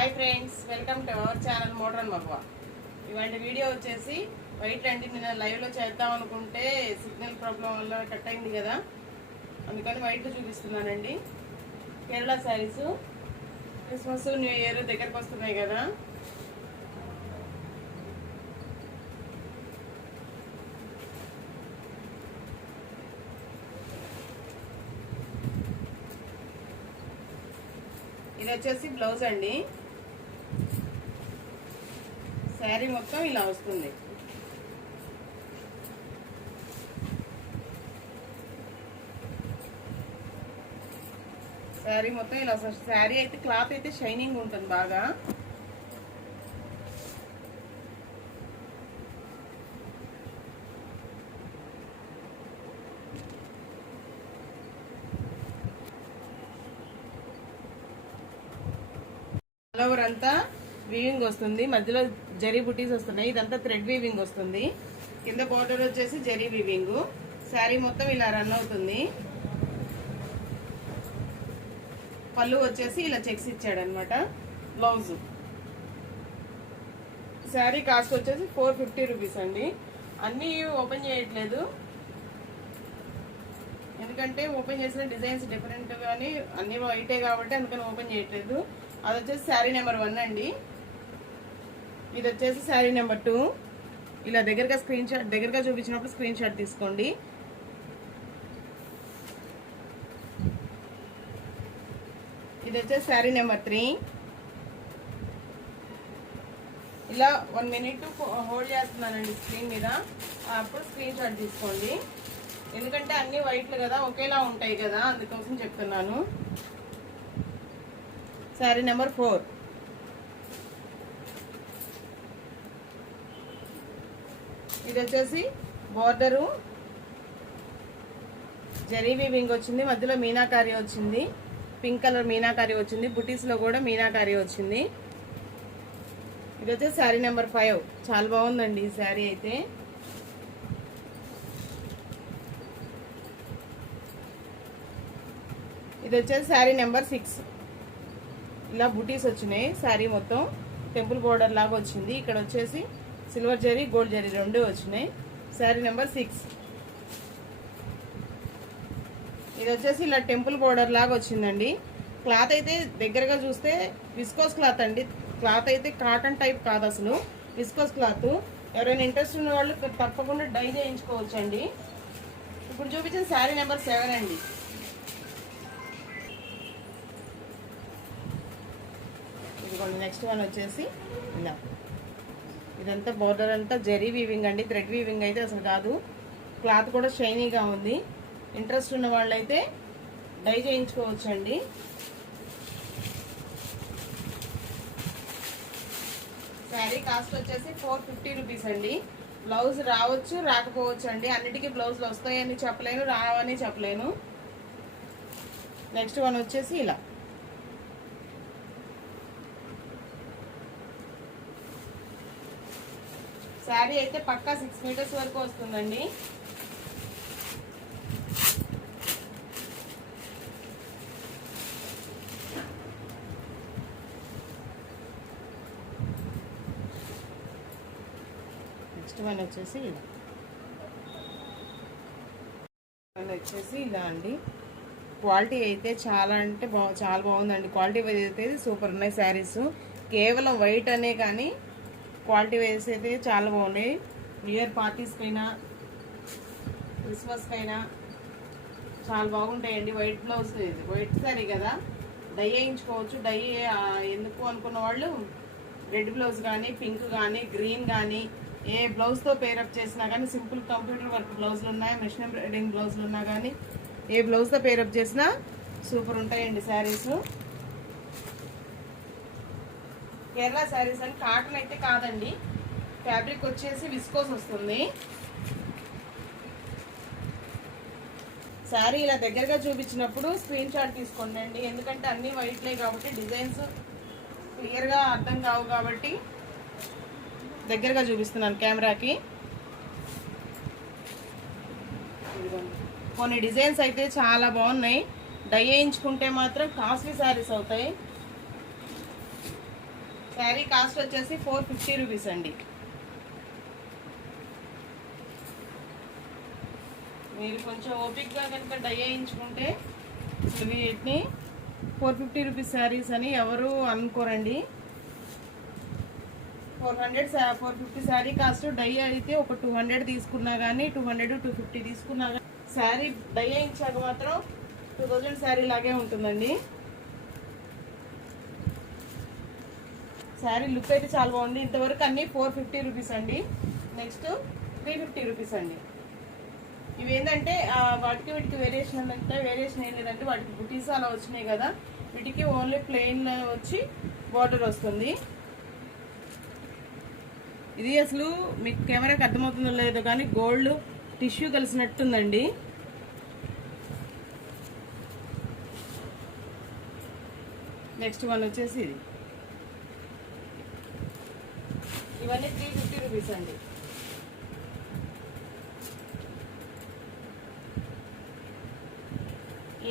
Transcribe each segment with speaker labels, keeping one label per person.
Speaker 1: Hi friends welcome to our channel modern Maguva ఇవాంటి video వచ్చేసి white అండి నేను లైవ్లో చేద్దాం అనుకుంటే సిగ్నల్ ప్రాబ్లం వల్ల కట్ అయింది కదా. అందుకని వైట్ చూపిస్తున్నానండి. Kerala saris Christmas new year దగ్గరకు వస్తున్నాయి కదా. ఇది వచ్చేసి బ్లౌజ్ అండి. శారీ మొత్తం ఇలా వస్తుంది. శారీ మొత్తం ఇలా శారీ అయితే క్లాత్ అయితే షైనింగ్ ఉంటుంది బాగా. ఫ్లవర్ అంతా వీవింగ్ వస్తుంది. మధ్యలో జరీ బుటీస్ వస్తున్నాయి. ఇదంతా థ్రెడ్ వీవింగ్ వస్తుంది. కింద బార్డర్ వచ్చేసి జరీ వీవింగ్. శారీ మొత్తం ఇలా రన్ అవుతుంది. పళ్ళు వచ్చేసి ఇలా చెక్స్ ఇచ్చాడు అనమాట బ్లౌజ్. శారీ కాస్ట్ వచ్చేసి ఫోర్ ఫిఫ్టీ రూపీస్ అండి. అన్నీ ఓపెన్ చేయట్లేదు. ఎందుకంటే ఓపెన్ చేసిన డిజైన్స్ డిఫరెంట్ కానీ అన్నీ వైటే కాబట్టి అందుకని ఓపెన్ చేయట్లేదు. అది వచ్చేసి శారీ నెంబర్ వన్ అండి. ఇది వచ్చేసి శారీ నెంబర్ టూ. ఇలా దగ్గరగా స్క్రీన్ షాట్ దగ్గరగా చూపించినప్పుడు స్క్రీన్ షాట్ తీసుకోండి. ఇది వచ్చేసి శారీ నెంబర్ త్రీ. ఇలా వన్ మినిట్ హోల్డ్ చేస్తున్నానండి స్క్రీన్ మీద. అప్పుడు స్క్రీన్ షాట్ తీసుకోండి. ఎందుకంటే అన్ని వైట్లు కదా ఒకేలా ఉంటాయి కదా అందుకోసం చెప్తున్నాను. Sari number four. ఇది వచ్చేసి బోర్డరు. జరీ వీవింగ్ వచ్చింది మధ్యలో మీనాకారి వచ్చింది పింక్ కలర్ మీనాకారి వచ్చింది బుటీస్లో కూడా మీనాకారి వచ్చింది. ఇది వచ్చేసి శారీ నెంబర్ ఫైవ్. చాలా బాగుందండి ఈ శారీ అయితే. ఇది వచ్చేసి శారీ నెంబర్ సిక్స్. ఇలా బుటీస్ వచ్చినాయి శారీ మొత్తం. టెంపుల్ బోర్డర్ లాగా వచ్చింది. ఇక్కడ వచ్చేసి సిల్వర్ జరీ గోల్డ్ జరీ రెండు వచ్చినాయి. Sari number six. ఇది వచ్చేసి ఇలా టెంపుల్ బోర్డర్ లాగా వచ్చిందండి. క్లాత్ అయితే దగ్గరగా చూస్తే విస్కోస్ క్లాత్ అండి. క్లాత్ అయితే కాటన్ టైప్ కాదు అసలు. Viscose cloth. ఎవరైనా ఇంట్రెస్ట్ ఉన్న వాళ్ళు తప్పకుండా డై చేయించుకోవచ్చు అండి ఇప్పుడు చూపించిన శారీ నెంబర్ సెవెన్ అండి. ఇదిగోండి నెక్స్ట్ వన్ వచ్చేసి ఇలా. ఇదంతా బోర్డర్ అంతా జరీ వీవింగ్ అండి థ్రెడ్ వీవింగ్ అయితే అసలు కాదు. క్లాత్ కూడా షైనీగా ఉంది. ఇంట్రెస్ట్ ఉన్న వాళ్ళైతే డై చేయించుకోవచ్చు అండి శారీ కాస్ట్ వచ్చేసి ఫోర్ ఫిఫ్టీ రూపీస్ అండి. బ్లౌజ్ రావచ్చు రాకపోవచ్చు అండి అన్నిటికీ బ్లౌజులు వస్తాయని చెప్పలేను రావని చెప్పలేను. నెక్స్ట్ వన్ వచ్చేసి ఇలా. శారీ అయితే పక్కా సిక్స్ మీటర్స్ వరకు వస్తుందండి. నెక్స్ట్ వన్ వచ్చేసి ఇలా. వన్ వచ్చేసి ఇలా అండి. క్వాలిటీ అయితే చాలా అంటే బా చాలా బాగుందండి. క్వాలిటీ అయితే సూపర్ ఉన్నాయి శారీస్. కేవలం వైట్ అనే కానీ క్వాలిటీ వైజ్ అయితే చాలా బాగున్నాయి. ఇయర్ పార్టీస్కైనా క్రిస్మస్కైనా చాలా బాగుంటాయండి. వైట్ బ్లౌజ్ ఇది వైట్ సారీ కదా. డై వేయించుకోవచ్చు. డై ఎందుకు అనుకున్న వాళ్ళు రెడ్ బ్లౌజ్ కానీ పింక్ కానీ గ్రీన్ కానీ ఏ బ్లౌజ్తో పేరప్ చేసినా కానీ సింపుల్ కంప్యూటర్ వర్క్ బ్లౌజులు ఉన్నాయి మిషన్ ఎంబ్రాయిడింగ్ బ్లౌజులు ఉన్నా కానీ ఏ బ్లౌజ్తో పేరప్ చేసినా సూపర్ ఉంటాయండి శారీస్. కేరళ శారీస్ అని కాటన్ అయితే కాదండి. ఫ్యాబ్రిక్ వచ్చేసి విస్కోస్ వస్తుంది. శారీ ఇలా దగ్గరగా చూపించినప్పుడు స్క్రీన్ షాట్ తీసుకోండి ఎందుకంటే అన్నీ వైట్లే కాబట్టి డిజైన్స్ క్లియర్గా అర్థం కావు కాబట్టి దగ్గరగా చూపిస్తున్నాను కెమెరాకి. కొన్ని డిజైన్స్ అయితే చాలా బాగున్నాయి. డై వేయించుకుంటే మాత్రం కాస్ట్లీ శారీస్ అవుతాయి. శారీ కాస్ట్ వచ్చేసి ఫోర్ ఫిఫ్టీ రూపీస్ అండి. మీరు కొంచెం ఓపిక్గా కనుక డై వేయించుకుంటే వీటిని ఫోర్ ఫిఫ్టీ రూపీస్ శారీస్ అని ఎవరు అనుకోరండి. Four hundred four fifty sari cost dye అయితే ఒక టూ హండ్రెడ్ తీసుకున్నా కానీ టూ హండ్రెడ్ టూ ఫిఫ్టీ తీసుకున్నా కానీ శారీ డై వేయించాక మాత్రం టూ థౌజండ్ శారీ లాగే ఉంటుందండి. శారీ లుక్ అయితే చాలా బాగుంది. ఇంతవరకు అన్ని ఫోర్ ఫిఫ్టీ రూపీస్ అండి. నెక్స్ట్ త్రీ ఫిఫ్టీ రూపీస్ అండి. ఇవి ఏంటంటే వాటికి వీటికి వేరియేషన్ అంటే వేరియేషన్ ఏం లేదంటే వాటికి బుటీస్ అలా వచ్చినాయి కదా. వీటికి ఓన్లీ ప్లెయిన్ వచ్చి బార్డర్ వస్తుంది. ఇది అసలు మీకు కెమెరాకి అర్థమవుతుందో లేదో కానీ గోల్డ్ టిష్యూ కలిసినట్టుందండి. నెక్స్ట్ వన్ వచ్చేసి ఇది. ఇవన్నీ త్రీ ఫిఫ్టీ రూపీస్ అండి.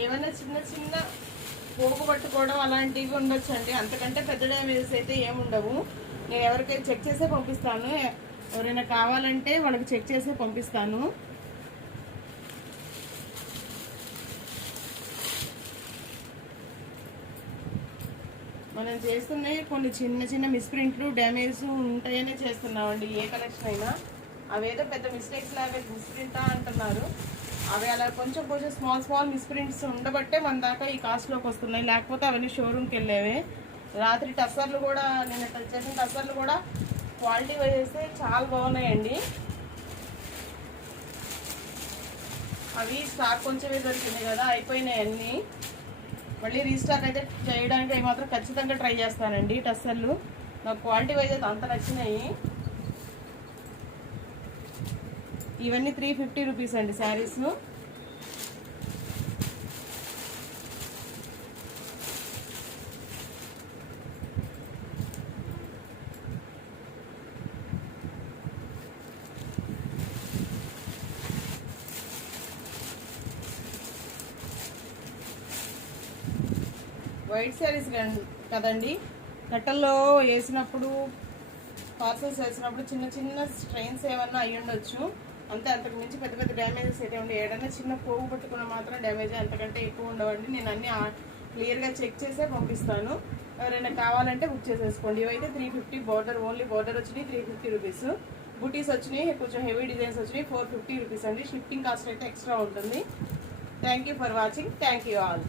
Speaker 1: ఏమైనా చిన్న చిన్న పోగు పట్టుకోవడం అలాంటివి ఉండొచ్చు అండి అంతకంటే పెద్ద డ్యామేజెస్ అయితే ఏముండవు నేను ఎవరికైనా చెక్ చేసే పంపిస్తాను. ఎవరైనా కావాలంటే వాళ్ళకి చెక్ చేసే పంపిస్తాను. మనం చేస్తున్నాయి కొన్ని చిన్న చిన్న మిస్ప్రింట్లు డ్యామేజ్ ఉంటాయనే చేస్తున్నామండి. ఏ కలెక్షన్ అయినా. అవేదో పెద్ద మిస్టేక్స్ లాగా మిస్ప్రింటా అంటున్నారు. అవి అలా కొంచెం కొంచెం స్మాల్ స్మాల్ మిస్ప్రింట్స్ ఉండబట్టే మన దాకా ఈ కాస్ట్లోకి వస్తున్నాయి. లేకపోతే అవన్నీ షోరూమ్కి వెళ్ళేవే. రాత్రి టస్సర్లు కూడా నేను చేసిన టస్సర్లు కూడా క్వాలిటీ వేస్తే చాలా బాగున్నాయండి. అవి స్టాక్ కొంచెమే దొరికింది కదా అయిపోయినాయి అన్నీ. మళ్ళీ రీస్టాక్ అయితే చేయడానికి అవి మాత్రం ఖచ్చితంగా ట్రై చేస్తానండి టస్సర్లు. నాకు క్వాలిటీ వైజ్ అయితే అంత నచ్చినాయి. ఇవన్నీ త్రీ ఫిఫ్టీ రూపీస్ అండి శారీస్. వైట్ శారీస్ కదండి? కట్టల్లో వేసినప్పుడు పార్సల్స్ వేసినప్పుడు చిన్న చిన్న స్ట్రెయిన్స్ ఏమన్నా అయ్యి ఉండొచ్చు. అంతే అంతకు మించి పెద్ద పెద్ద డ్యామేజెస్ అయితే ఉండే ఏడన్నా చిన్న పోగు పట్టుకున్న మాత్రం డ్యామేజ్ అంతకంటే ఎక్కువ ఉండవండి. నేను అన్ని క్లియర్గా చెక్ చేసే పంపిస్తాను. ఎవరైనా కావాలంటే బుక్ చేసేసుకోండి. ఇవైతే three fifty border only border వచ్చినాయి త్రీ ఫిఫ్టీ రూపీస్. బుటీస్ వచ్చినాయి కొంచెం హెవీ డిజైన్స్ వచ్చినాయి ఫోర్ ఫిఫ్టీ రూపీస్ అండి. షిఫ్టింగ్ కాస్ట్ అయితే ఎక్స్ట్రా ఉంటుంది. Thank you for watching. Thank you all.